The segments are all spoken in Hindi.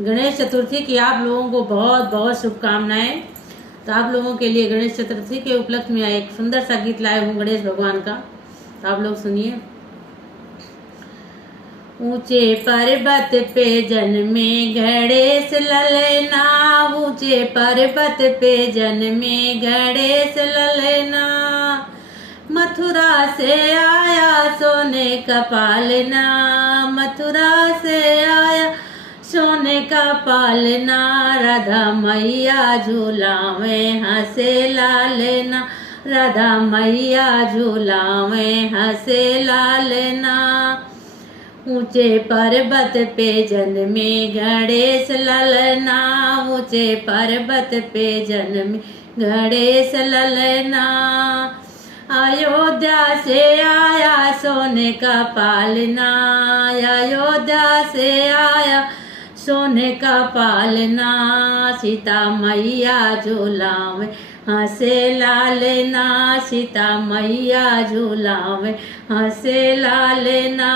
गणेश चतुर्थी की आप लोगों को बहुत बहुत शुभकामनाएं। तो आप लोगों के लिए गणेश चतुर्थी के उपलक्ष्य में एक सुंदर सा गीत लाए हूँ गणेश भगवान का। तो आप लोग सुनिए। ऊंचे पर्वत पे जन्मे गणेश ललना, ऊंचे पर्वत पे जन्मे गणेश ललना, मथुरा से आया सोने का पालना, मथुरा से आया सोने का पालना, राधा मैया झूलावे हंसे लालना, राधा मैया झूलावे हंसे लालना। ऊंचे पर्वत पे जन्मे गणेश ललना, ऊंचे पर्वत पे जन्मे गणेश ललना, अयोध्या से आया सोने का पालना, अयोध्या से आया सोने का पालना, सीता मैया झूलावे हंसे लालना, सीता मैया झूलावे हंसे लालना।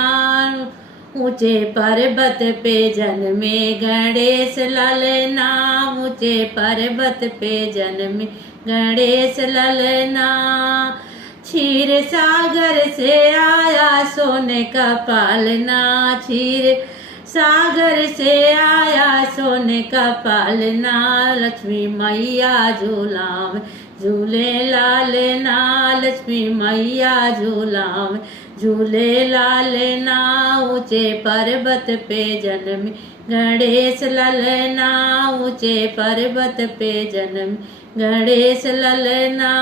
ऊंचे पर्वत पे जन्मे गणेश ललना, ऊंचे पर्वत पे जन्मे गणेश ललना, क्षीर सागर से आया सोने का पालना, क्षीर सागर से आया सोने का पालना, लक्ष्मी मैया झूलावे झूले लालना, लक्ष्मी मैया झूलावे झूले लालना, ऊंचे पर्वत पे जन्मे गणेश ललना, ऊंचे पर्वत पे जन्मे गणेश ललना।